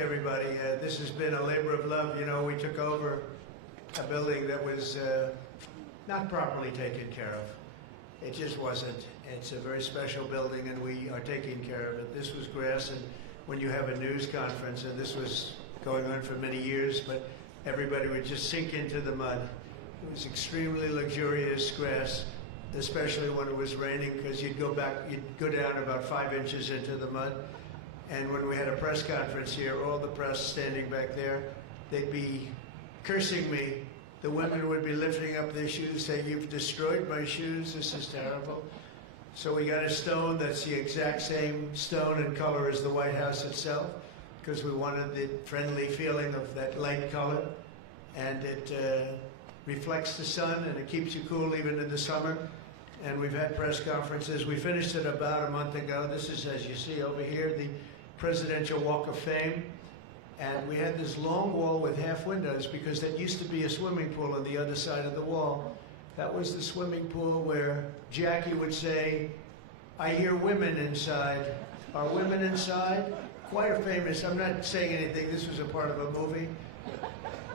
everybody. This has been a labor of love. You know, we took over a building that was not properly taken care of. It just wasn't. It's a very special building, and we are taking care of it. This was grass, and when you have a news conference, and this was going on for many years, but everybody would just sink into the mud. It was extremely luxurious grass, especially when it was raining, because you'd go down about 5 inches into the mud. And when we had a press conference here, all the press standing back there, they'd be cursing me. The women would be lifting up their shoes, saying, "You've destroyed my shoes, this is terrible." So we got a stone that's the exact same stone and color as the White House itself, because we wanted the friendly feeling of that light color. And it reflects the sun, and it keeps you cool even in the summer. And we've had press conferences. We finished it about a month ago. This is, as you see over here, the Presidential Walk of Fame. And we had this long wall with half windows because that used to be a swimming pool on the other side of the wall. That was the swimming pool where Jackie would say, "I hear women inside." Are women inside? Quite a famous, I'm not saying anything, this was a part of a movie.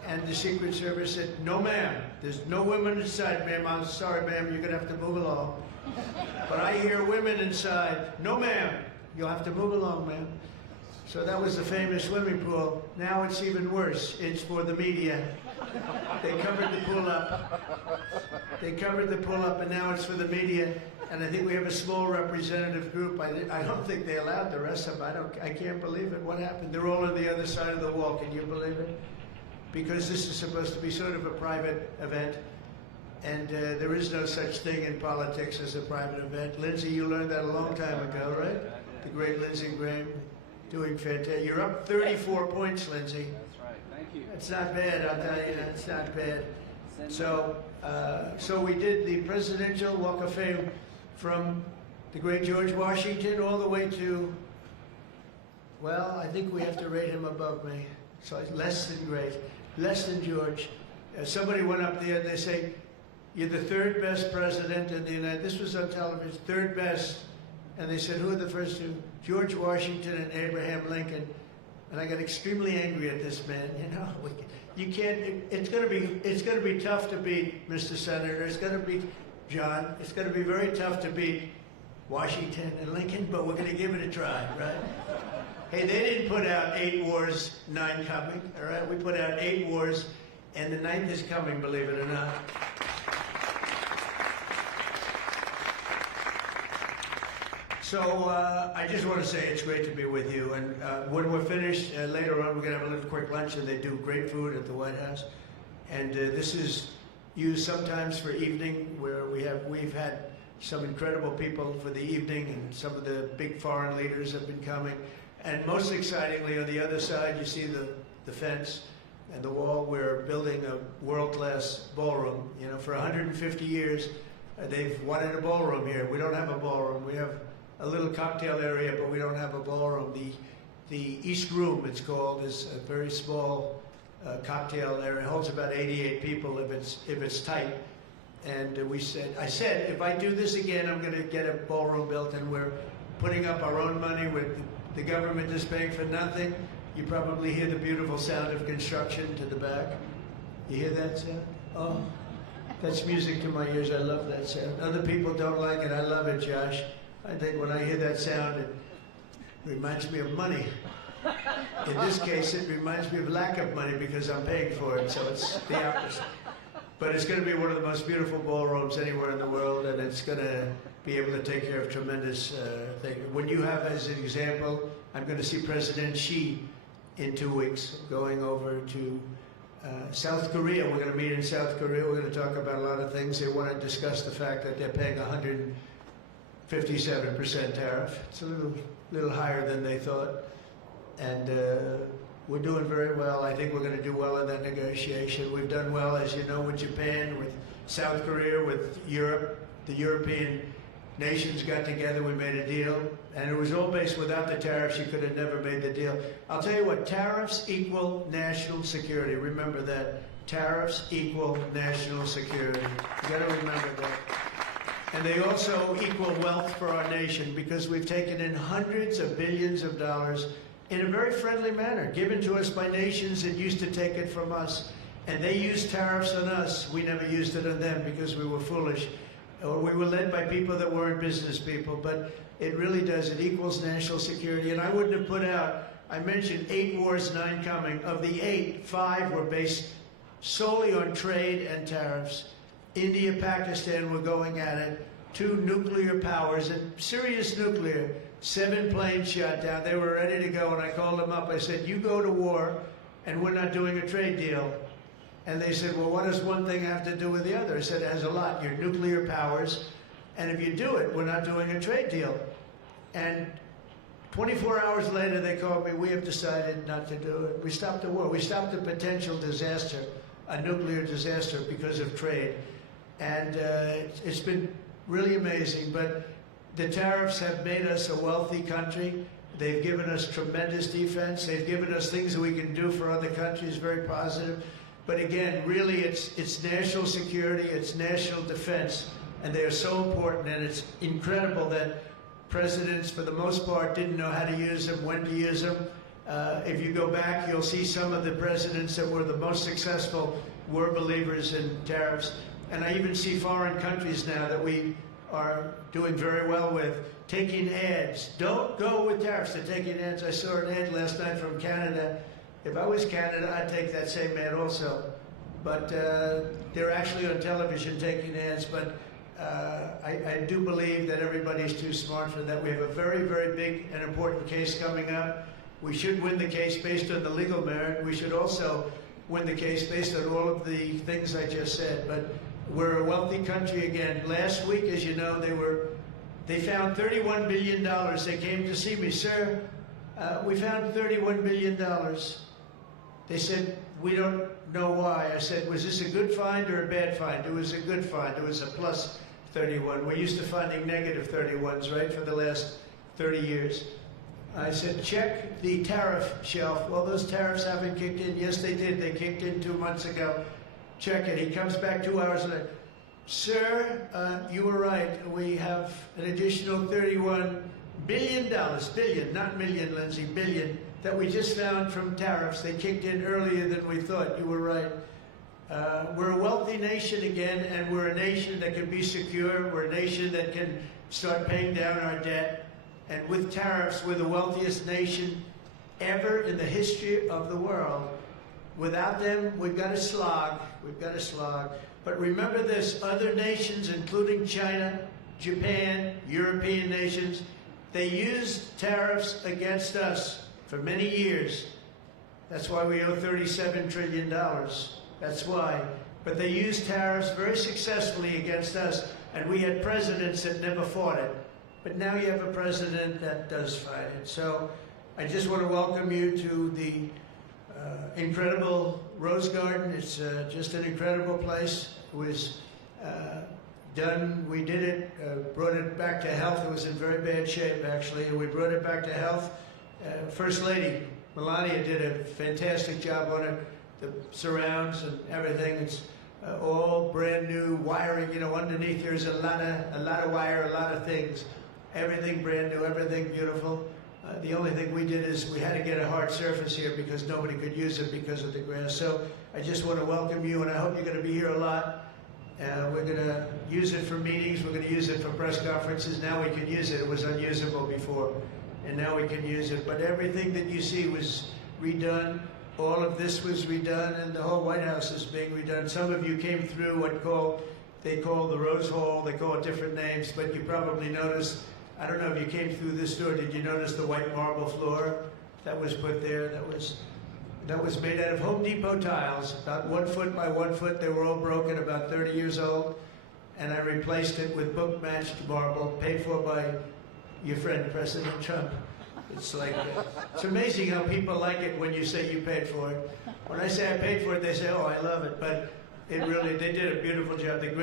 And the Secret Service said, "No, ma'am, there's no women inside, ma'am. I'm sorry, ma'am, you're gonna have to move along. But I hear women inside." "No, ma'am, you'll have to move along, ma'am." So that was the famous swimming pool. Now it's even worse. It's for the media. They covered the pool up. They covered the pool up, and now it's for the media. And I think we have a small representative group. I don't think they allowed the rest of them. I can't believe it. What happened? They're all on the other side of the wall. Can you believe it? Because this is supposed to be sort of a private event. And there is no such thing in politics as a private event. Lindsey, you learned that a long time ago, right? The great Lindsey Graham. Doing fantastic. You're up 34 points, Lindsey. That's right. Thank you. It's not bad, I'll tell you. It's not bad. So we did the Presidential Walk of Fame from the great George Washington all the way to, well, I think we have to rate him above me. So it's less than great, less than George. Somebody went up there and they say, "You're the third best president in the United States." This was on television, third best. And they said, "Who are the first two?" George Washington and Abraham Lincoln. And I got extremely angry at this man. You know, you can't. It's going to be tough to beat, Mr. Senator. It's going to be, John. It's going to be very tough to beat Washington and Lincoln, but we're going to give it a try, right? Hey, they didn't put out 8 wars, 9 coming. All right, we put out 8 wars, and the 9th is coming. Believe it or not. So I just want to say it's great to be with you. And when we're finished, later on, we're going to have a little quick lunch, and they do great food at the White House. And this is used sometimes for evening, where we've had some incredible people for the evening, and some of the big foreign leaders have been coming. And most excitingly, on the other side, you see the fence and the wall. We're building a world-class ballroom. You know, for 150 years, they've wanted a ballroom here. We don't have a ballroom. We have a little cocktail area, but we don't have a ballroom. The East Room, it's called, is a very small cocktail area. It holds about 88 people if it's tight. And I said, if I do this again, I'm going to get a ballroom built, and we're putting up our own money with the government is paying for nothing. You probably hear the beautiful sound of construction to the back. You hear that sound? Oh, that's music to my ears. I love that sound. Other people don't like it. I love it, Josh. I think when I hear that sound, it reminds me of money. In this case, it reminds me of lack of money because I'm paying for it, so it's the opposite. But it's going to be one of the most beautiful ballrooms anywhere in the world, and it's going to be able to take care of tremendous things. When you have, as an example, I'm going to see President Xi in 2 weeks, going over to South Korea. We're going to meet in South Korea. We're going to talk about a lot of things. They want to discuss the fact that they're paying 157% tariff. It's a little higher than they thought. And we're doing very well. I think we're going to do well in that negotiation. We've done well, as you know, with Japan, with South Korea, with Europe. The European nations got together, we made a deal, and it was all based without the tariffs. You could have never made the deal. I'll tell you what, tariffs equal national security. Remember that. Tariffs equal national security. You got to remember that. And they also equal wealth for our nation, because we've taken in hundreds of billions of dollars in a very friendly manner, given to us by nations that used to take it from us. And they used tariffs on us. We never used it on them because we were foolish. Or we were led by people that weren't business people. But it really does. It equals national security. And I wouldn't have put out, I mentioned 8 wars, 9 coming. Of the 8, 5 were based solely on trade and tariffs. India, Pakistan were going at it. 2 nuclear powers, and serious nuclear. 7 planes shot down. They were ready to go, and I called them up. I said, you go to war, and we're not doing a trade deal. And they said, well, what does one thing have to do with the other? I said, it has a lot. You're nuclear powers, and if you do it, we're not doing a trade deal. And 24 hours later, they called me, we have decided not to do it. We stopped the war. We stopped a potential disaster, a nuclear disaster, because of trade. And it's been really amazing. But the tariffs have made us a wealthy country. They've given us tremendous defense. They've given us things that we can do for other countries, very positive. But again, really, it's national security, it's national defense, and they are so important. And it's incredible that presidents, for the most part, didn't know how to use them, when to use them. If you go back, you'll see some of the presidents that were the most successful were believers in tariffs. And I even see foreign countries now that we are doing very well with, taking ads. Don't go with tariffs. They're taking ads. I saw an ad last night from Canada. If I was Canada, I'd take that same ad also. But they're actually on television taking ads. But I do believe that everybody's too smart for that. We have a very, very big and important case coming up. We should win the case based on the legal merit. We should also win the case based on all of the things I just said. But we're a wealthy country again. Last week, as you know, they found $31 billion. They came to see me, sir. We found $31 billion. They said, we don't know why. I said, was this a good find or a bad find? It was a good find. It was a plus 31. We're used to finding negative 31s, right, for the last 30 years. I said, check the tariff shelf. Well, those tariffs haven't kicked in. Yes, they did. They kicked in 2 months ago. Check it. He comes back 2 hours later. Sir, you were right. We have an additional $31 billion, billion, not million, Lindsay, billion, that we just found from tariffs. They kicked in earlier than we thought. You were right. We're a wealthy nation again, and we're a nation that can be secure. We're a nation that can start paying down our debt. And with tariffs, we're the wealthiest nation ever in the history of the world. Without them, we've got to slog. We've got to slog. But remember this, other nations, including China, Japan, European nations, they used tariffs against us for many years. That's why we owe $37 trillion. That's why. But they used tariffs very successfully against us, and we had presidents that never fought it. But now you have a president that does fight it. So I just want to welcome you to the incredible Rose Garden. It's just an incredible place. It was done, we did it, brought it back to health. It was in very bad shape, actually, and we brought it back to health. First Lady Melania did a fantastic job on it. The surrounds and everything, it's all brand new wiring. You know, underneath there's a lot of wire, a lot of things. Everything brand new, everything beautiful. The only thing we did is we had to get a hard surface here because nobody could use it because of the grass. So I just want to welcome you, and I hope you're going to be here a lot. We're going to use it for meetings. We're going to use it for press conferences. Now we can use it. It was unusable before, and now we can use it. But everything that you see was redone. All of this was redone, and the whole White House is being redone. Some of you came through what they call the Rose Hall. They call it different names, but you probably noticed, I don't know if you came through this door, did you notice the white marble floor that was put there? That was made out of Home Depot tiles, about 1 foot by 1 foot. They were all broken, about 30 years old. And I replaced it with book-matched marble, paid for by your friend, President Trump. It's like, it's amazing how people like it when you say you paid for it. When I say I paid for it, they say, oh, I love it. But it really, they did a beautiful job. They're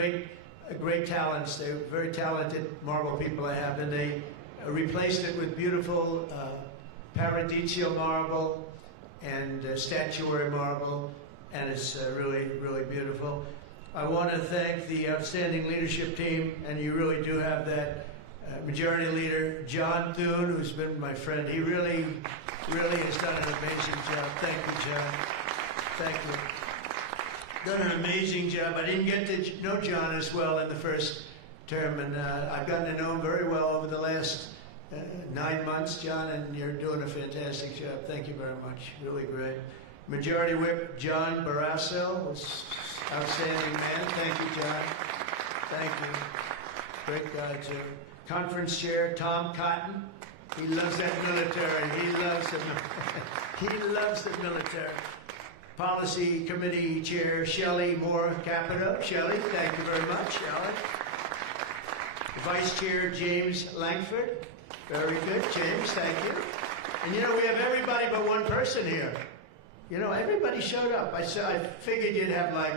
great talents. They're very talented marble people I have. And they replaced it with beautiful paradisial marble and statuary marble. And it's really, really beautiful. I want to thank the outstanding leadership team, and you really do have that. Majority Leader John Thune, who's been my friend, he really has done an amazing job. Thank you, John. Thank you. Done an amazing job. I didn't get to know John as well in the first term, and I've gotten to know him very well over the last 9 months, John, and you're doing a fantastic job. Thank you very much. Really great. Majority Whip John Barrasso was outstanding man. Thank you, John. Thank you. Great guy, too. Conference Chair Tom Cotton. He loves that military. He loves the he loves the military. Policy Committee Chair Shelley Moore Capito. Shelley, thank you very much, Shelley. Vice Chair James Langford. Very good, James, thank you. And you know, we have everybody but one person here. You know, everybody showed up. I figured you'd have like,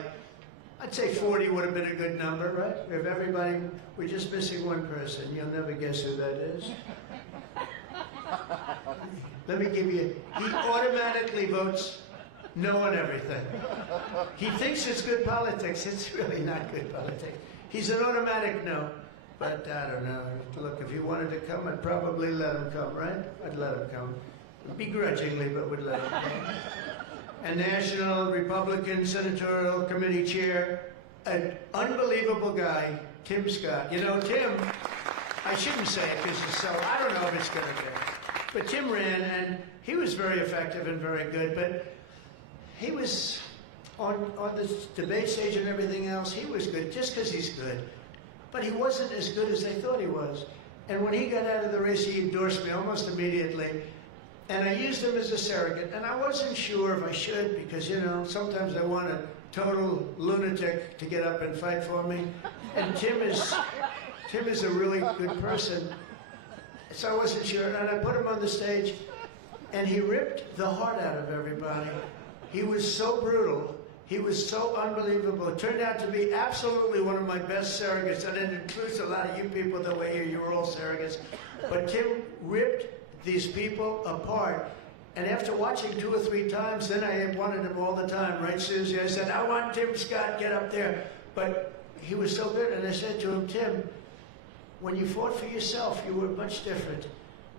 I'd say 40 would have been a good number, right? If everybody, we're just missing one person. You'll never guess who that is. Let me give you, he automatically votes no on everything. He thinks it's good politics. It's really not good politics. He's an automatic no. But I don't know. Look, if he wanted to come, I'd probably let him come, right? I'd let him come. Begrudgingly, but would let him come. And National Republican Senatorial Committee Chair, an unbelievable guy, Tim Scott. You know, Tim, I shouldn't say it because it's so, I don't know if it's going to be. But Tim ran, and he was very effective and very good. But he was on the debate stage and everything else, he was good just because he's good. But he wasn't as good as they thought he was. And when he got out of the race, he endorsed me almost immediately. And I used him as a surrogate. And I wasn't sure if I should because, you know, sometimes I want a total lunatic to get up and fight for me. And Tim is a really good person. So I wasn't sure. And I put him on the stage, and he ripped the heart out of everybody. He was so brutal. He was so unbelievable. It turned out to be absolutely one of my best surrogates, and it includes a lot of you people that were here. You were all surrogates. But Tim ripped these people apart. And after watching 2 or 3 times, then I wanted him all the time, right, Susie? I said, I want Tim Scott, get up there. But he was so good, and I said to him, Tim, when you fought for yourself, you were much different.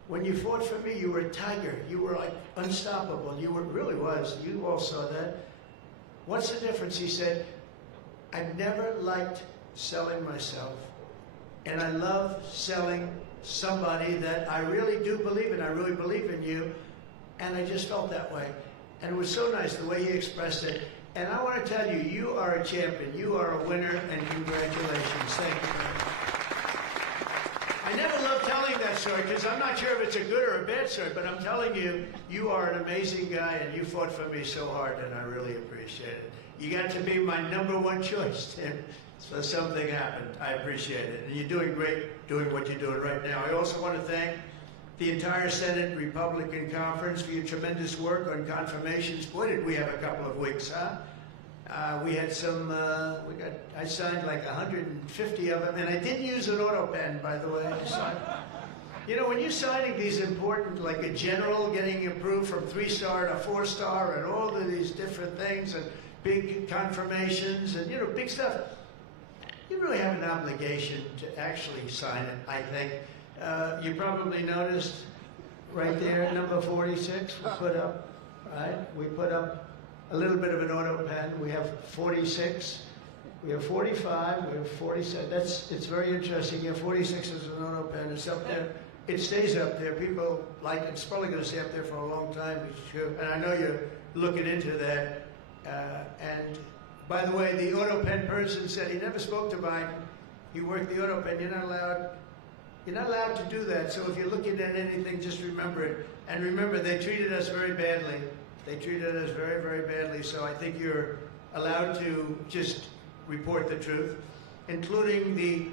When you fought for me, you were a tiger. You were like unstoppable. You really was. You all saw that. What's the difference? He said, I've never liked selling myself. And I love selling somebody that I really do believe in. I really believe in you. And I just felt that way. And it was so nice the way he expressed it. And I want to tell you, you are a champion. You are a winner, and congratulations. Thank you very much. I never love telling that story because I'm not sure if it's a good or a bad story, but I'm telling you, you are an amazing guy, and you fought for me so hard, and I really appreciate it. You got to be my #1 choice, Tim. So something happened. I appreciate it. And you're doing great doing what you're doing right now. I also want to thank the entire Senate Republican Conference for your tremendous work on confirmations. Boy, did we have a couple of weeks, huh? We had some, I signed like 150 of them, and I didn't use an auto pen, by the way. You know, when you're signing these important, like a general getting approved from 3-star to 4-star and all of these different things and big confirmations and, you know, big stuff, you really have an obligation to actually sign it, I think. You probably noticed right there, number 46, we put up, right? We put up a little bit of an auto pen. We have 46, we have 45, we have 47. It's very interesting. You have 46 as an auto pen. It's up there. It stays up there. People like it. It's probably going to stay up there for a long time. And I know you're looking into that. And by the way, the auto pen person said he never spoke to Biden. He worked the auto pen. You're not allowed to do that. So if you're looking at anything, just remember it. And remember, they treated us very badly. They treated us very, very badly, so I think you're allowed to just report the truth, including the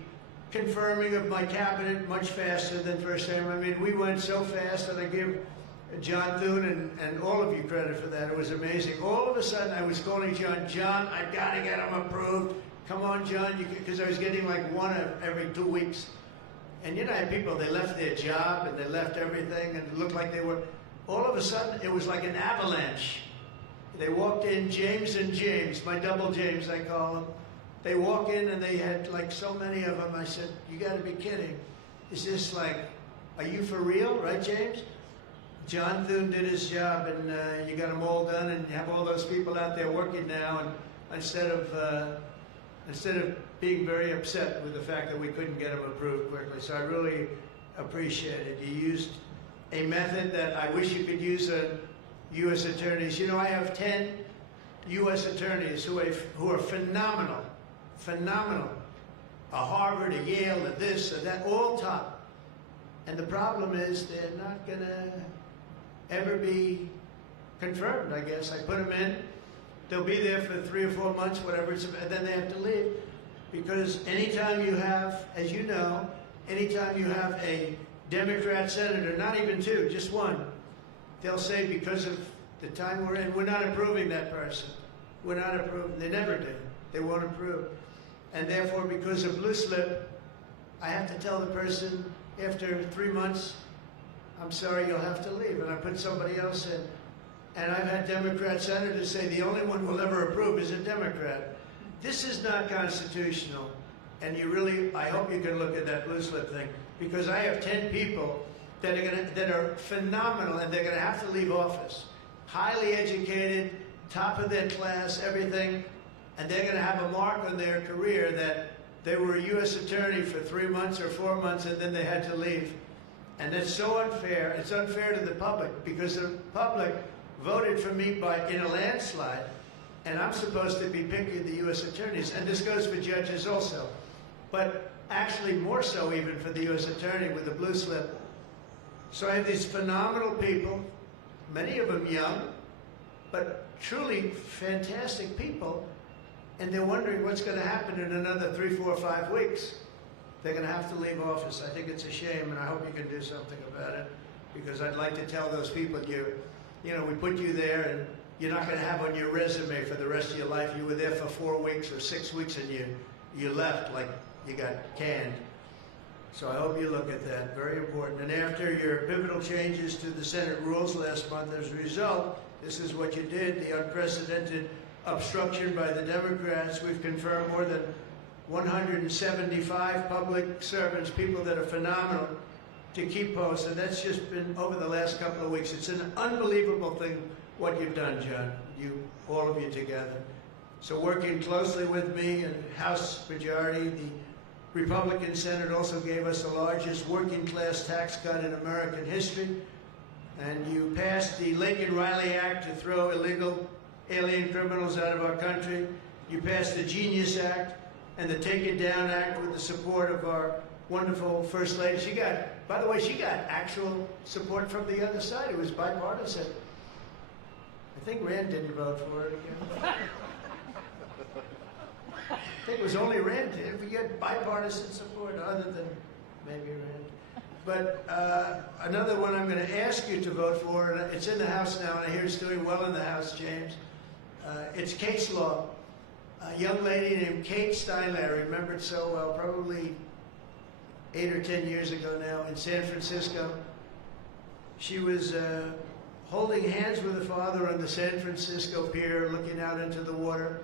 confirming of my cabinet much faster than first time. I mean, we went so fast, and I give John Thune and all of you credit for that. It was amazing. All of a sudden, I was calling John, I've got to get him approved. Come on, John, because I was getting like one every 2 weeks. And you know, I had people, they left their job, and they left everything, and it looked like they were... All of a sudden, it was like an avalanche. They walked in, James and James, my double James, I call them. They walk in, and they had like so many of them. I said, you got to be kidding. Is this like, are you for real, right, James? John Thune did his job, and you got them all done, and you have all those people out there working now, and instead of being very upset with the fact that we couldn't get them approved quickly. So I really appreciate it. You used a method that I wish you could use on U.S. attorneys. You know, I have 10 U.S. attorneys who are phenomenal, phenomenal. A Harvard, a Yale, a this, a that, all top. And the problem is they're not going to ever be confirmed, I guess. I put them in. They'll be there for 3 or 4 months, whatever, and then they have to leave. Because anytime you have, as you know, anytime you have a Democrat senator, not even two, just one, they'll say because of the time we're in, we're not approving that person. We're not approving. They never do. They won't approve. And therefore, because of blue slip, I have to tell the person after 3 months, I'm sorry, you'll have to leave. And I put somebody else in. And I've had Democrat senators say the only one we'll ever approve is a Democrat. This is not constitutional. And you really, I hope you can look at that blue slip thing, because I have 10 people that are phenomenal, and they're going to have to leave office. Highly educated, top of their class, everything. And they're going to have a mark on their career that they were a U.S. attorney for 3 months or 4 months, and then they had to leave. And that's so unfair. It's unfair to the public, because the public voted for me in a landslide, and I'm supposed to be picking the U.S. attorneys. And this goes for judges also. But actually more so even for the U.S. attorney with the blue slip. So I have these phenomenal people, many of them young, but truly fantastic people. And they're wondering what's going to happen in another 3, 4, 5 weeks. They're going to have to leave office. I think it's a shame, and I hope you can do something about it, because I'd like to tell those people, you know, we put you there, and you're not going to have on your resume for the rest of your life, you were there for 4 weeks or 6 weeks, and you left like you got canned. So I hope you look at that. Very important. And after your pivotal changes to the Senate rules last month, as a result, this is what you did, the unprecedented obstruction by the Democrats. We've confirmed more than 175 public servants, people that are phenomenal, to keep posts. And that's just been over the last couple of weeks. It's an unbelievable thing what you've done, John, all of you together. So working closely with me and House Majority, the Republican Senate also gave us the largest working class tax cut in American history. And you passed the Lincoln-Riley Act to throw illegal alien criminals out of our country. You passed the Genius Act and the Take It Down Act with the support of our wonderful First Lady. She got, by the way, she got actual support from the other side. It was bipartisan. I think Rand didn't vote for it again. I think it was only Rand. If we get bipartisan support, other than maybe Rand. But another one I'm going to ask you to vote for, and it's in the House now, and I hear it's doing well in the House, James. It's case law. A young lady named Kate Steinle, I remember it so well, probably 8 or 10 years ago now, in San Francisco. She was holding hands with her father on the San Francisco pier, looking out into the water.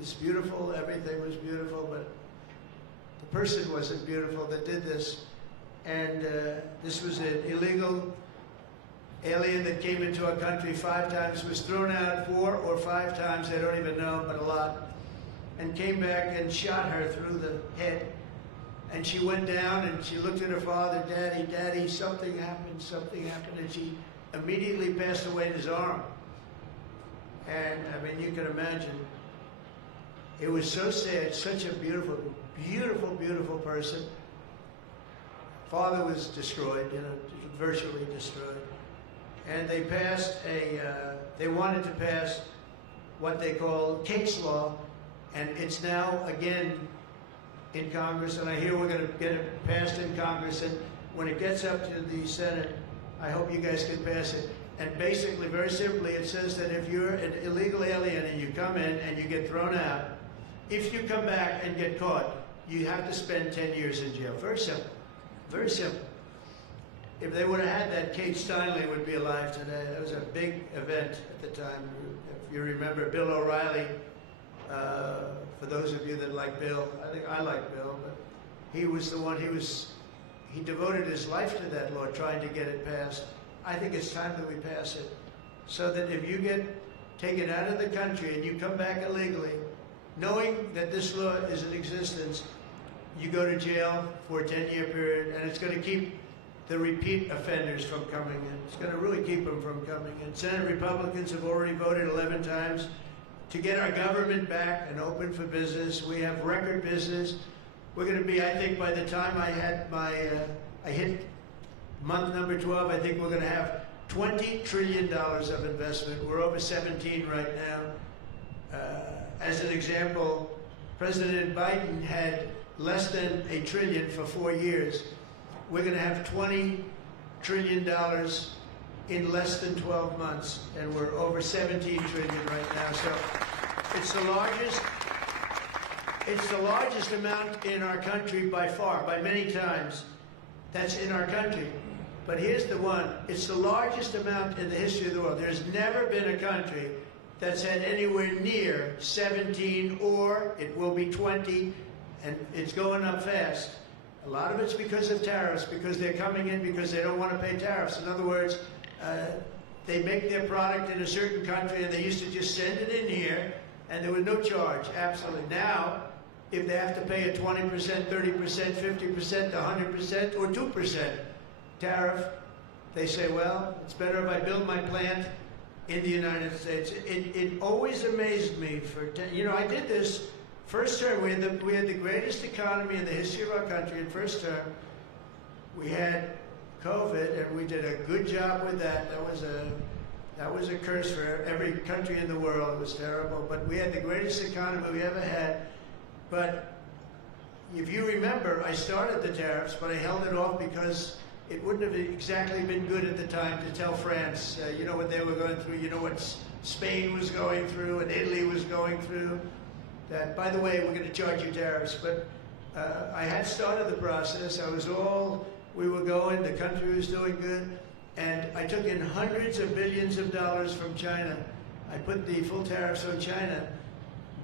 It's beautiful, everything was beautiful, but the person wasn't beautiful that did this. And this was an illegal alien that came into our country 5 times, was thrown out 4 or 5 times, I don't even know, but a lot, and came back and shot her through the head. And she went down and she looked at her father, Daddy, Daddy, something happened, and she immediately passed away in his arm. And I mean, you can imagine, it was so sad, such a beautiful, beautiful, beautiful person. Father was destroyed, you know, virtually destroyed. And they passed they wanted to pass what they call case law, and it's now again in Congress, and I hear we're going to get it passed in Congress, and when it gets up to the Senate, I hope you guys can pass it. And basically, very simply, it says that if you're an illegal alien and you come in and you get thrown out, if you come back and get caught, you have to spend 10 years in jail. Very simple. Very simple. If they would have had that, Kate Steinle would be alive today. That was a big event at the time. If you remember Bill O'Reilly, for those of you that like Bill, I think I like Bill, but he was the one, he devoted his life to that law, trying to get it passed. I think it's time that we pass it, so that if you get taken out of the country and you come back illegally, knowing that this law is in existence, you go to jail for a 10-year period, and it's going to keep the repeat offenders from coming in. It's going to really keep them from coming in. Senate Republicans have already voted 11 times to get our government back and open for business. We have record business. We're going to be, I think, by the time I hit month number 12, I think we're going to have $20 trillion of investment. We're over 17 right now. As an example, President Biden had less than $1 trillion for 4 years. We're going to have $20 trillion in less than 12 months, and we're over 17 trillion right now. So it's the largest amount in our country by far, by many times. That's in our country. But here's the one. It's the largest amount in the history of the world. There's never been a country that's had anywhere near 17, or it will be 20, and it's going up fast. A lot of it's because of tariffs, because they're coming in because they don't want to pay tariffs. In other words, they make their product in a certain country, and they used to just send it in here, and there was no charge, absolutely. Now, if they have to pay a 20%, 30%, 50%, 100%, or 2% tariff, they say, well, it's better if I build my plant in the United States. It always amazed me I did this first term. We had the greatest economy in the history of our country in first term. We had COVID, and we did a good job with that. That was a curse for every country in the world. It was terrible. But we had the greatest economy we ever had. But if you remember, I started the tariffs, but I held it off because it wouldn't have exactly been good at the time to tell France, you know what they were going through, you know what Spain was going through, and Italy was going through. That, by the way, we're going to charge you tariffs. But I had started the process. We were going, the country was doing good, and I took in hundreds of billions of dollars from China. I put the full tariffs on China.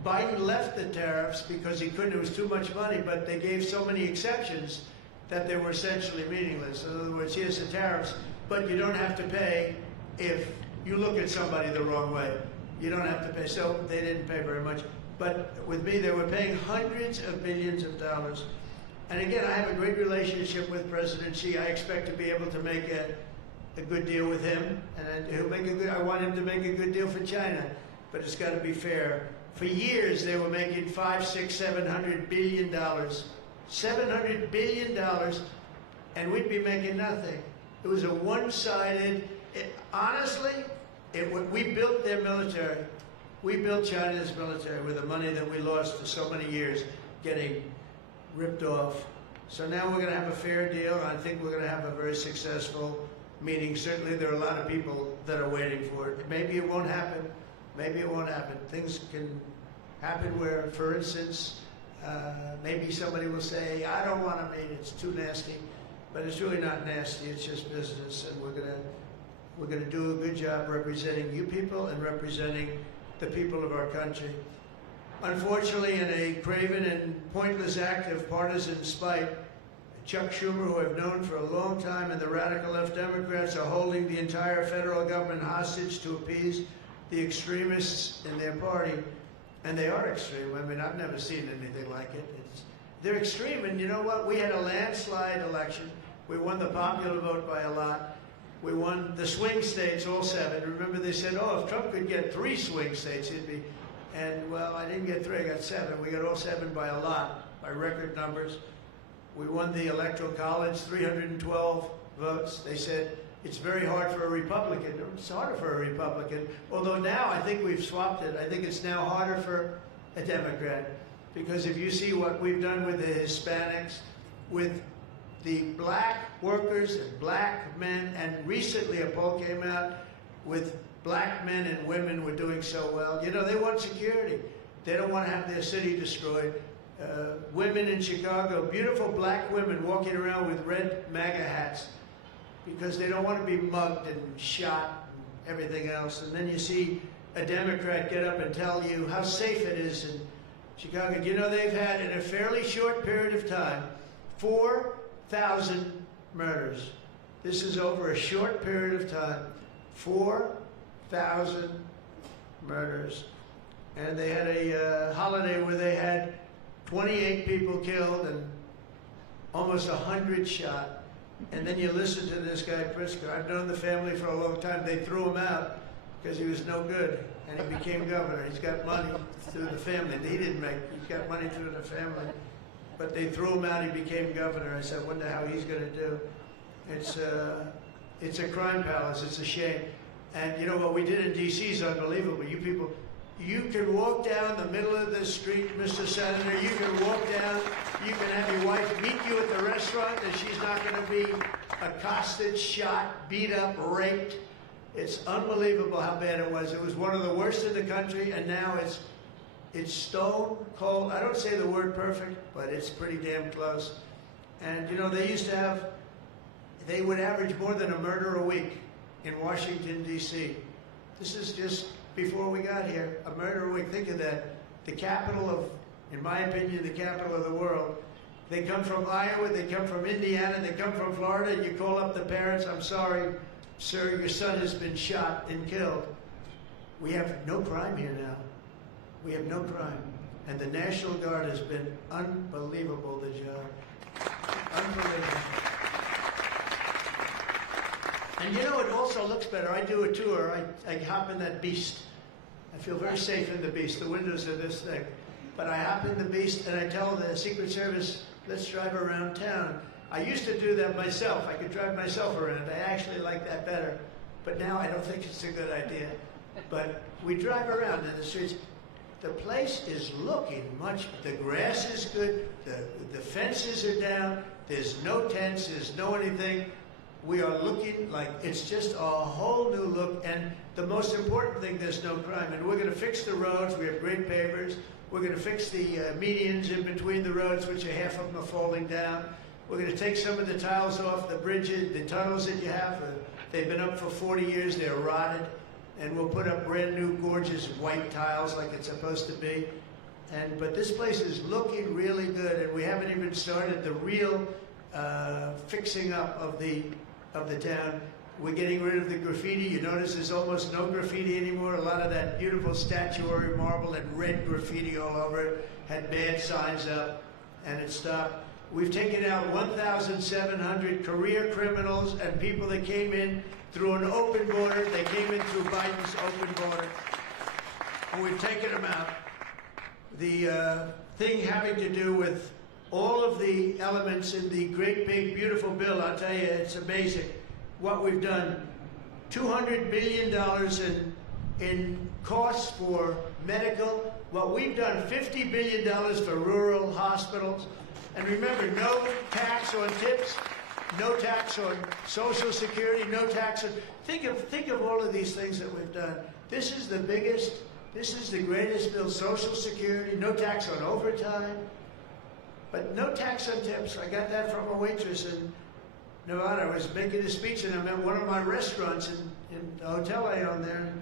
Biden left the tariffs because he couldn't, it was too much money, but they gave so many exceptions that they were essentially meaningless. In other words, here's the tariffs, but you don't have to pay if you look at somebody the wrong way. You don't have to pay. So they didn't pay very much. But with me, they were paying hundreds of billions of dollars. And again, I have a great relationship with President Xi. I expect to be able to make a good deal with him, and I want him to make a good deal for China, but it's got to be fair. For years, they were making $500, $600, $700 billion, $700 billion, and we'd be making nothing. It was a one-sided. Honestly, we built their military. We built China's military with the money that we lost for so many years, getting ripped off. So now we're going to have a fair deal. I think we're going to have a very successful meeting. Certainly, there are a lot of people that are waiting for it. Maybe it won't happen. Maybe it won't happen. Things can happen where, for instance, maybe somebody will say, I don't want to meet, it's too nasty. But it's really not nasty, it's just business, and we're gonna do a good job representing you people and representing the people of our country. Unfortunately, in a craven and pointless act of partisan spite, Chuck Schumer, who I've known for a long time, and the radical left Democrats are holding the entire federal government hostage to appease the extremists in their party. And they are extreme. I mean, I've never seen anything like it. They're extreme, and you know what? We had a landslide election. We won the popular vote by a lot. We won the swing states, all 7. Remember, they said, oh, if Trump could get 3 swing states, he'd be. And, well, I didn't get 3, I got 7. We got all 7 by a lot, by record numbers. We won the Electoral College, 312 votes. They said, it's very hard for a Republican. It's harder for a Republican. Although now I think we've swapped it. I think it's now harder for a Democrat. Because if you see what we've done with the Hispanics, with the black workers and black men, and recently a poll came out with black men and women were doing so well. You know, they want security. They don't want to have their city destroyed. Women in Chicago, beautiful black women walking around with red MAGA hats because they don't want to be mugged and shot and everything else. And then you see a Democrat get up and tell you how safe it is in Chicago. You know, they've had, in a fairly short period of time, 4,000 murders. This is over a short period of time, 4,000 murders. And they had a holiday where they had 28 people killed and almost 100 shot. And then you listen to this guy, Pritzker. I've known the family for a long time. They threw him out because he was no good, and he became governor. He's got money through the family. He didn't make, he's got money through the family. But they threw him out, he became governor. I said, I wonder how he's going to do. It's a crime palace, it's a shame. And you know what we did in D.C. is unbelievable. You people, you can walk down the middle of the street, Mr. Senator, you can walk down, you can have your wife meet you at the restaurant, and she's not going to be accosted, shot, beat up, raped. It's unbelievable how bad it was. It was one of the worst in the country, and now it's stone cold. I don't say the word perfect, but it's pretty damn close. And you know, they used to have, they would average more than a murder a week in Washington, D.C. This is just before we got here, a murder a week. Think of that. The capital of, in my opinion, the capital of the world. They come from Iowa, they come from Indiana, they come from Florida, and you call up the parents, I'm sorry, sir, your son has been shot and killed. We have no crime here now. We have no crime. And the National Guard has been unbelievable, the job. Unbelievable. And you know, it also looks better. I do a tour, I hop in that beast. I feel very safe in the beast. The windows are this thick. But I hop in the beast and I tell the Secret Service, let's drive around town. I used to do that myself. I could drive myself around. I actually like that better. But now I don't think it's a good idea. But we drive around in the streets. The place is looking much, the grass is good, the fences are down, there's no tents, there's no anything. We are looking like it's just a whole new look, and the most important thing, there's no crime. And we're going to fix the roads. We have great pavers. We're going to fix the medians in between the roads, which are half of them are falling down. We're going to take some of the tiles off the bridges, the tunnels that you have. They've been up for 40 years. They're rotted. And we'll put up brand new, gorgeous white tiles like it's supposed to be. But this place is looking really good, and we haven't even started the real fixing up of the town. We're getting rid of the graffiti. You notice there's almost no graffiti anymore. A lot of that beautiful statuary marble and red graffiti all over it had bad signs up, and it stopped. We've taken out 1,700 career criminals and people that came in through an open border. They came in through Biden's open border, and we've taken them out. The thing having to do with all of the elements in the great, big, beautiful bill, I'll tell you, it's amazing what we've done. $200 billion in costs for medical. What we've done, $50 billion for rural hospitals. And remember, no tax on tips, no tax on Social Security, no tax on... Think of all of these things that we've done. This is the biggest, this is the greatest bill. Social Security, no tax on overtime, but no tax on tips. I got that from a waitress in Nevada. I was making a speech, and I'm at one of my restaurants in the hotel I own there.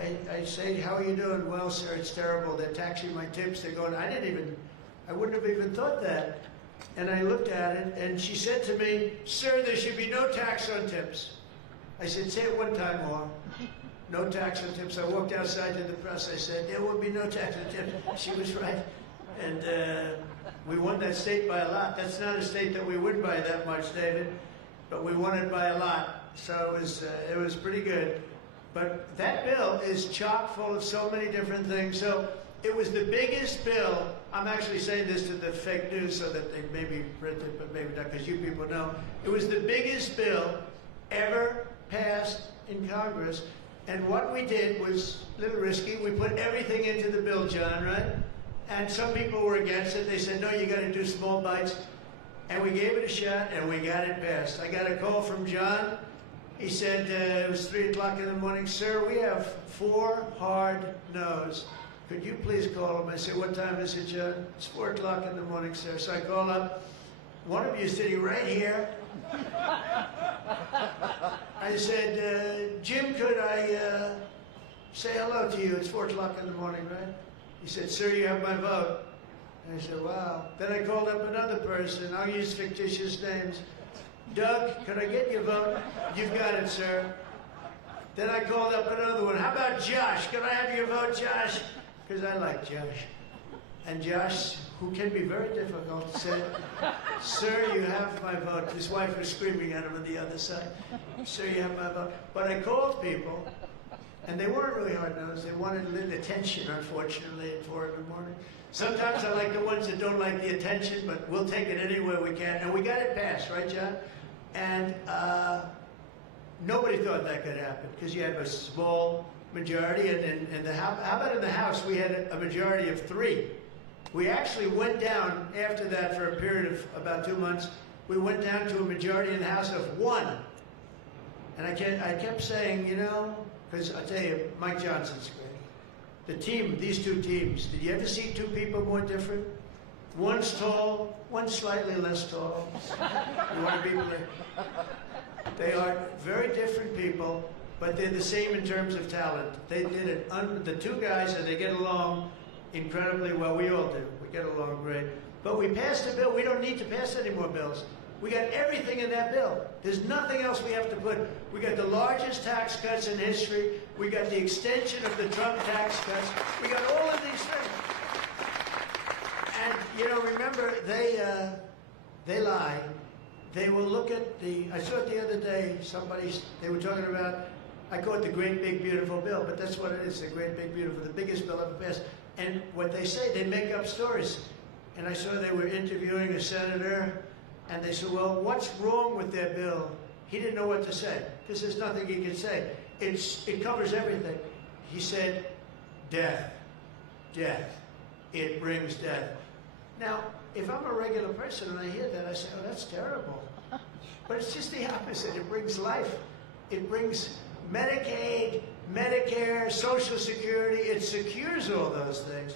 And I say, how are you doing? Well, sir, it's terrible. They're taxing my tips. They're going, I wouldn't have even thought that. And I looked at it, and she said to me, sir, there should be no tax on tips. I said, say it one time more. No tax on tips. I walked outside to the press. I said, there will be no tax on tips. She was right. And we won that state by a lot. That's not a state that we win by that much, David, but we won it by a lot. So it was pretty good. But that bill is chock full of so many different things. So it was the biggest bill. I'm actually saying this to the fake news so that they maybe print it, but maybe not, because you people know. It was the biggest bill ever passed in Congress. And what we did was a little risky. We put everything into the bill, John, right? And some people were against it. They said, no, you got to do small bites. And we gave it a shot, and we got it passed. I got a call from John. He said, it was 3 o'clock in the morning, sir, we have 4 hard no's. Could you please call him? I said, what time is it, John? It's 4 o'clock in the morning, sir. So I call up. One of you is sitting right here. I said, Jim, could I say hello to you? It's 4 o'clock in the morning, right? He said, sir, you have my vote. And I said, wow. Then I called up another person. I'll use fictitious names. Doug, can I get your vote? You've got it, sir. Then I called up another one. How about Josh? Can I have your vote, Josh? Because I like Josh. And Josh, who can be very difficult, said, sir, you have my vote. His wife was screaming at him on the other side. Sir, you have my vote. But I called people, and they weren't really hard-nosed. They wanted a little attention, unfortunately, at 4 in the morning. Sometimes I like the ones that don't like the attention, but we'll take it anywhere we can. And we got it passed, right, John? And nobody thought that could happen, because you have a small majority. And how about in the House, we had a majority of 3. We actually went down after that for a period of about 2 months. We went down to a majority in the House of 1. And I kept saying, you know, because I'll tell you, Mike Johnson's great. The team, these 2 teams, did you ever see 2 people more different? One's tall, one's slightly less tall. You want to be there? They are very different people, but they're the same in terms of talent. They did it. The 2 guys, and they get along incredibly well. We all do. We get along great. But we passed a bill. We don't need to pass any more bills. We got everything in that bill. There's nothing else we have to put. We got the largest tax cuts in history. We got the extension of the Trump tax cuts. We got all of these things. And, you know, remember, they lie. They will look at I saw it the other day, they were talking about, I call it the great big beautiful bill, but that's what it is, the great big beautiful, the biggest bill ever passed. And what they say, they make up stories. And I saw they were interviewing a senator, and they said, well, what's wrong with their bill? He didn't know what to say, because there's nothing he could say. It covers everything. He said, death, death. It brings death. Now, if I'm a regular person and I hear that, I say, oh, that's terrible. But it's just the opposite. It brings life. It brings Medicaid, Medicare, Social Security. It secures all those things.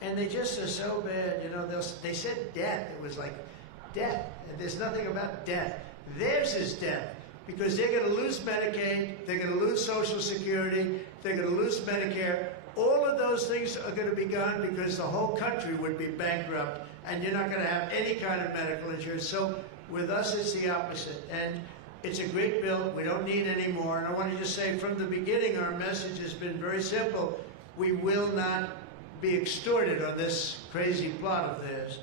And they just are so bad. You know, they said death. It was like death. And there's nothing about death. Theirs is death. Because they're going to lose Medicaid. They're going to lose Social Security. They're going to lose Medicare. All of those things are going to be gone because the whole country would be bankrupt, and you're not going to have any kind of medical insurance. So with us, it's the opposite. And it's a great bill. We don't need any more. And I want to just say from the beginning, our message has been very simple. We will not be extorted on this crazy plot of theirs.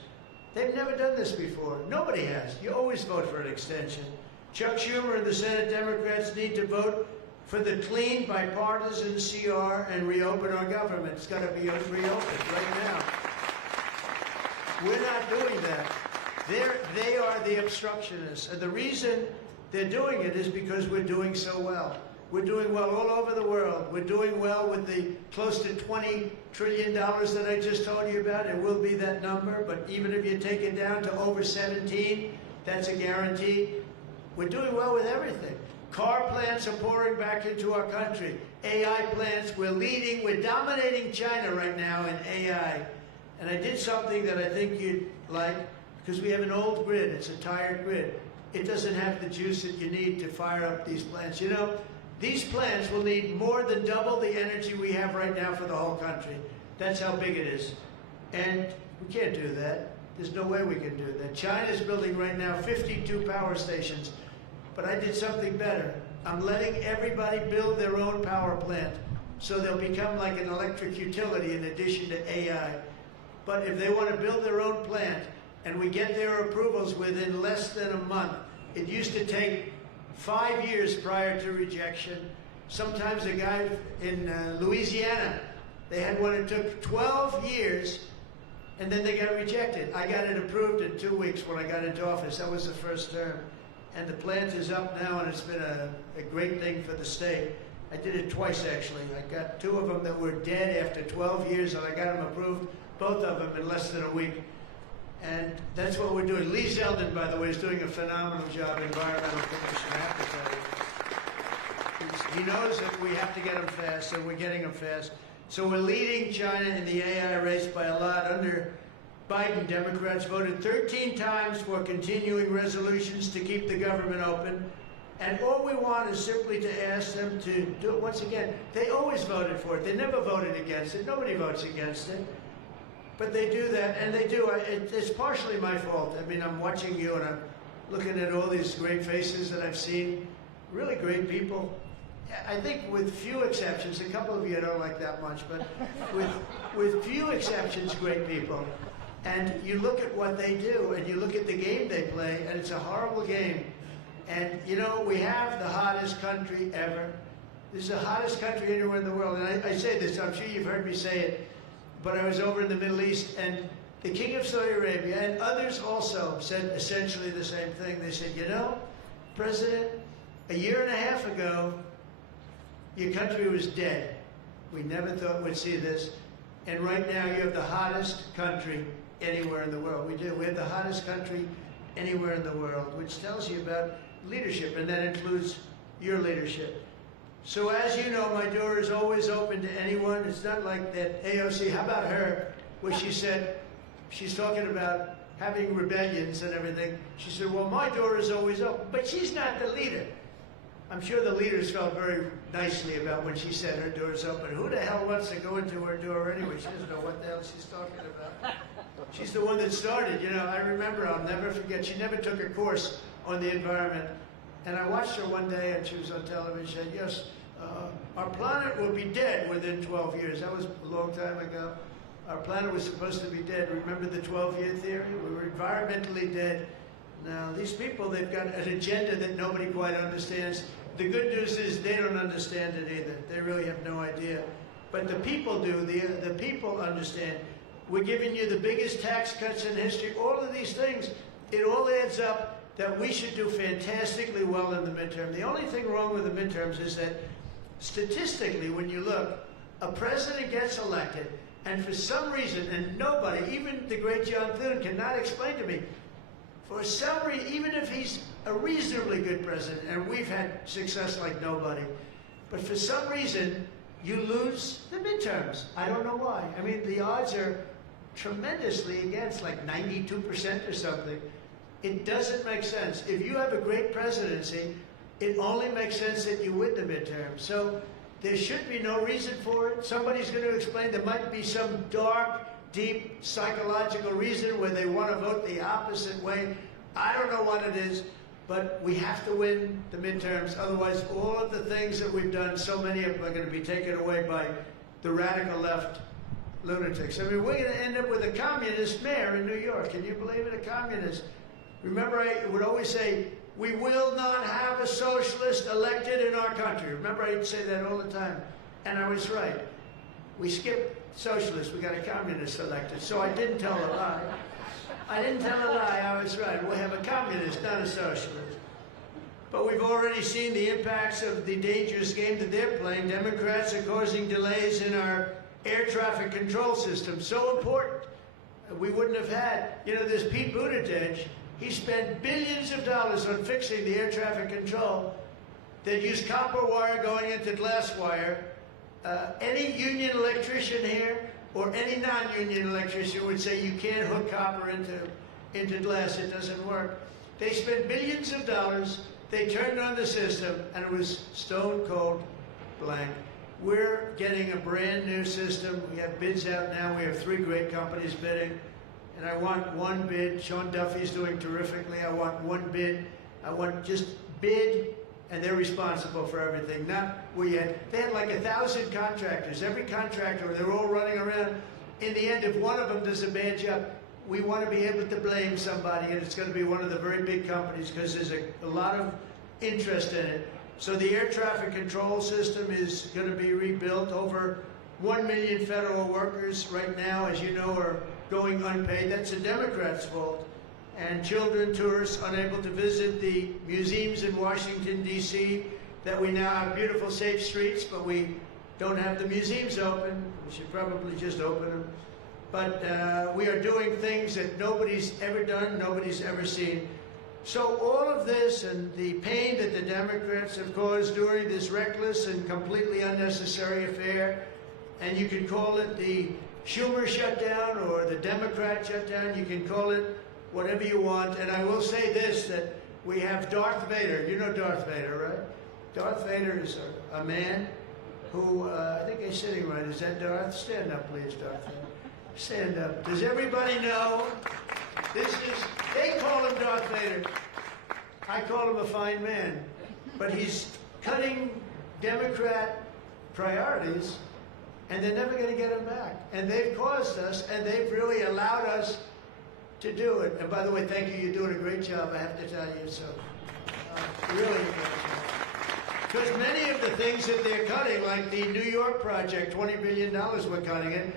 They've never done this before. Nobody has. You always vote for an extension. Chuck Schumer and the Senate Democrats need to vote for the clean, bipartisan CR and reopen our government. It's got to be reopened right now. We're not doing that. They are the obstructionists. And the reason they're doing it is because we're doing so well. We're doing well all over the world. We're doing well with the close to $20 trillion that I just told you about. It will be that number, but even if you take it down to over 17, that's a guarantee. We're doing well with everything. Car plants are pouring back into our country. AI plants, we're leading, we're dominating China right now in AI. And I did something that I think you'd like, because we have an old grid, it's a tired grid. It doesn't have the juice that you need to fire up these plants. You know, these plants will need more than double the energy we have right now for the whole country. That's how big it is. And we can't do that. There's no way we can do that. China's building right now 52 power stations. But I did something better. I'm letting everybody build their own power plant, so they'll become like an electric utility in addition to AI. But if they want to build their own plant, and we get their approvals within less than a month, it used to take 5 years prior to rejection. Sometimes a guy in Louisiana, they had one that took 12 years, and then they got rejected. I got it approved in 2 weeks when I got into office. That was the first term. And the plant is up now, and it's been a great thing for the state. I did it twice, actually. I got 2 of them that were dead after 12 years, and I got them approved, both of them, in less than a week. And that's what we're doing. Lee Zeldin, by the way, is doing a phenomenal job, Environmental Commission, I have to tell you. He knows that we have to get them fast, and we're getting them fast. So we're leading China in the AI race by a lot. Under Biden, Democrats voted 13 times for continuing resolutions to keep the government open. And all we want is simply to ask them to do it once again. They always voted for it. They never voted against it. Nobody votes against it. But they do that, and they do. It's partially my fault. I mean, I'm watching you, and looking at all these great faces that I've seen, really great people. I think with few exceptions, a couple of you I don't like that much, but with few exceptions, great people. And you look at what they do, and you look at the game they play, and it's a horrible game. And, you know, we have the hottest country ever. This is the hottest country anywhere in the world. And I say this, I'm sure you've heard me say it, but I was over in the Middle East, and the King of Saudi Arabia and others also said essentially the same thing. They said, you know, President, a year and a half ago, your country was dead. We never thought we'd see this. And right now, you have the hottest country anywhere in the world. We do. We have the hottest country anywhere in the world, which tells you about leadership, and that includes your leadership. So as you know, my door is always open to anyone. It's not like that AOC, how about her, where she said, she's talking about having rebellions and everything. She said, well, my door is always open. But she's not the leader. I'm sure the leaders felt very nicely about when she said her door's open. Who the hell wants to go into her door anyway? She doesn't know what the hell she's talking about. She's the one that started. You know, I remember, I'll never forget, she never took a course on the environment. And I watched her one day, and she was on television. She said, yes, our planet will be dead within 12 years. That was a long time ago. Our planet was supposed to be dead. Remember the 12-year theory? We were environmentally dead. Now, these people, they've got an agenda that nobody quite understands. The good news is they don't understand it either. They really have no idea. But the people do. The people understand. We're giving you the biggest tax cuts in history. All of these things, it all adds up that we should do fantastically well in the midterm. The only thing wrong with the midterms is that statistically, when you look, a president gets elected, and for some reason, and nobody, even the great John Thune, cannot explain to me, for some reason, even if he's a reasonably good president, and we've had success like nobody, but for some reason, you lose the midterms. I don't know why. I mean, the odds are tremendously against, like 92% or something. It doesn't make sense. If you have a great presidency, it only makes sense that you win the midterm. So there should be no reason for it. Somebody's going to explain there might be some dark, deep psychological reason where they want to vote the opposite way. I don't know what it is, but we have to win the midterms. Otherwise, all of the things that we've done, so many of them are going to be taken away by the radical left lunatics. I mean, we're going to end up with a communist mayor in New York. Can you believe it? A communist. Remember, I would always say, we will not have a socialist elected in our country. Remember, I'd say that all the time. And I was right. We skipped socialists. We got a communist elected. So I didn't tell a lie. I didn't tell a lie. I was right. We have a communist, not a socialist. But we've already seen the impacts of the dangerous game that they're playing. Democrats are causing delays in our air traffic control system. So important. We wouldn't have had, you know, this Pete Buttigieg. He spent billions of dollars on fixing the air traffic control. They'd use copper wire going into glass wire. Any union electrician here or any non-union electrician would say you can't hook copper into glass. It doesn't work. They spent billions of dollars. They turned on the system, and it was stone cold blank. We're getting a brand new system. We have bids out now. We have 3 great companies bidding. And I want one bid. Sean Duffy's doing terrifically. I want one bid. I want just bid, and they're responsible for everything. Not we had. They had like 1,000 contractors. Every contractor, they're all running around. In the end, if one of them does a bad job, we want to be able to blame somebody, and it's going to be one of the very big companies because there's a lot of interest in it. So the air traffic control system is going to be rebuilt. Over 1 million federal workers right now, as you know, are going unpaid. That's the Democrats' fault. And children, tourists, unable to visit the museums in Washington, D.C., that we now have beautiful, safe streets, but we don't have the museums open. We should probably just open them. But we are doing things that nobody's ever done, nobody's ever seen. So all of this and the pain that the Democrats have caused during this reckless and completely unnecessary affair, and you can call it the Schumer shutdown or the Democrat shutdown, you can call it whatever you want. And I will say this, that we have Darth Vader. You know Darth Vader, right? Darth Vader is a man who, I think he's sitting right. Is that Darth? Stand up, please, Darth Vader. Stand up. Does everybody know? This is, they call him Darth Vader. I call him a fine man, but he's cutting Democrat priorities, and they're never going to get them back. And they've caused us, and they've really allowed us to do it. And by the way, thank you. You're doing a great job, I have to tell you. So, really a great job. Because many of the things that they're cutting, like the New York project, $20 billion we're cutting it,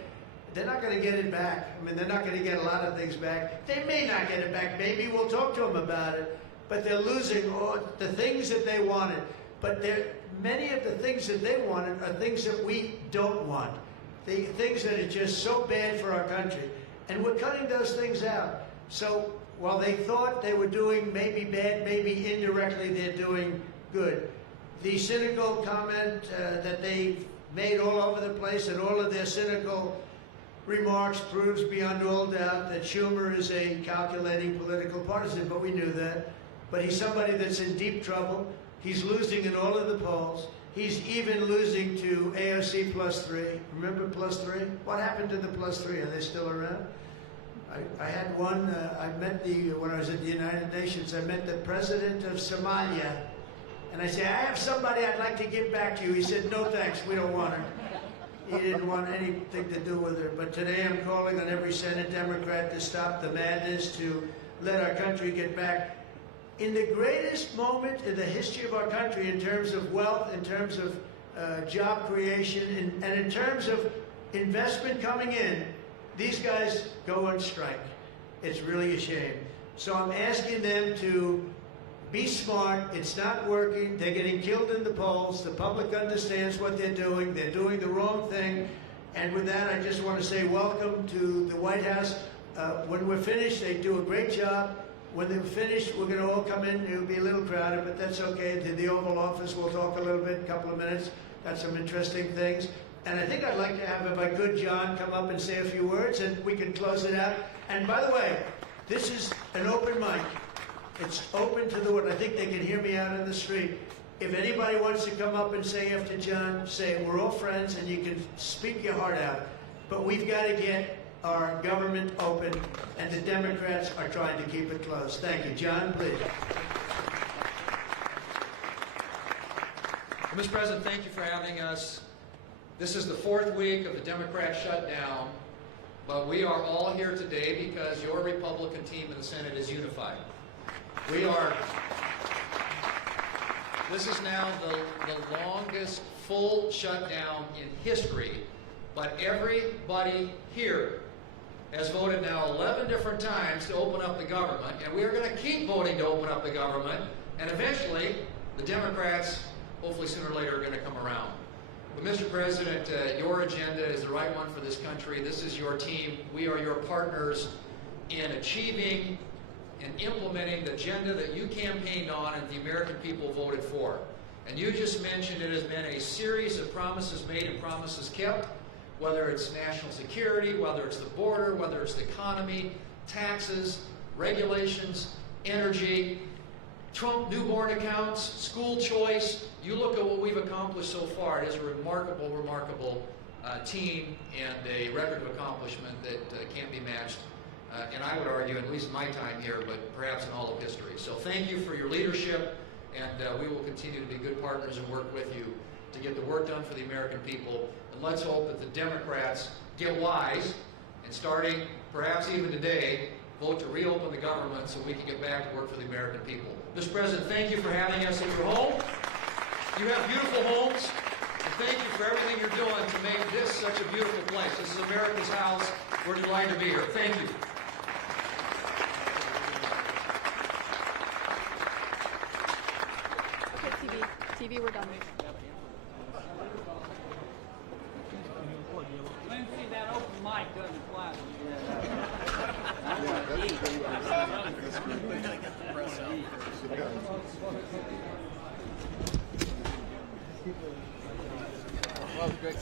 they're not going to get it back. I mean, they're not going to get a lot of things back. They may not get it back. Maybe we'll talk to them about it. But they're losing all the things that they wanted. But many of the things that they wanted are things that we don't want. The things that are just so bad for our country. And we're cutting those things out. So while they thought they were doing maybe bad, maybe indirectly they're doing good. The cynical comment that they made all over the place, and all of their cynical remarks proves beyond all doubt that Schumer is a calculating political partisan, but we knew that. But he's somebody that's in deep trouble. He's losing in all of the polls. He's even losing to AOC +3. Remember +3? What happened to the +3? Are they still around? I had one, I met when I was at the United Nations, I met the president of Somalia. And I said, I have somebody I'd like to give back to you. He said, no thanks, we don't want her. He didn't want anything to do with her. But today I'm calling on every Senate Democrat to stop the madness, to let our country get back. In the greatest moment in the history of our country, in terms of wealth, in terms of job creation, and in terms of investment coming in, these guys go on strike. It's really a shame. So I'm asking them to be smart. It's not working. They're getting killed in the polls. The public understands what they're doing. They're doing the wrong thing. And with that, I just want to say welcome to the White House. When we're finished, they do a great job. When they're finished, we're going to all come in. It'll be a little crowded, but that's okay. To the Oval Office, we'll talk a little bit, a couple of minutes. Got some interesting things. And I think I'd like to have my good John come up and say a few words, and we can close it out. And by the way, this is an open mic. It's open to the world. I think they can hear me out in the street. If anybody wants to come up and say after John, say it. We're all friends, and you can speak your heart out. But we've got to get our government open, and the Democrats are trying to keep it closed. Thank you. John, please. Well, Mr. President, thank you for having us. This is the 4th week of the Democrat shutdown, but we are all here today because your Republican team in the Senate is unified. This is now the longest full shutdown in history, but everybody here has voted now 11 different times to open up the government, and we are going to keep voting to open up the government, and eventually the Democrats, hopefully sooner or later, are going to come around. But Mr. President, your agenda is the right one for this country. This is your team. We are your partners in achieving and implementing the agenda that you campaigned on and the American people voted for. And you just mentioned it has been a series of promises made and promises kept, whether it's national security, whether it's the border, whether it's the economy, taxes, regulations, energy, Trump newborn accounts, school choice. You look at what we've accomplished so far. It is a remarkable, remarkable team and a record of accomplishment that can't be matched. And I would argue, at least in my time here, but perhaps in all of history. So thank you for your leadership, and we will continue to be good partners and work with you to get the work done for the American people. And let's hope that the Democrats get wise, and starting perhaps even today, vote to reopen the government so we can get back to work for the American people. Mr. President, thank you for having us at your home. You have beautiful homes, and thank you for everything you're doing to make this such a beautiful place. This is America's house. We're delighted to be here. Thank you. Okay, TV, we're done. Lindsay, that open mic doesn't fly. Well, great.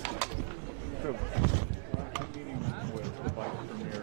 Meeting with the vice premier.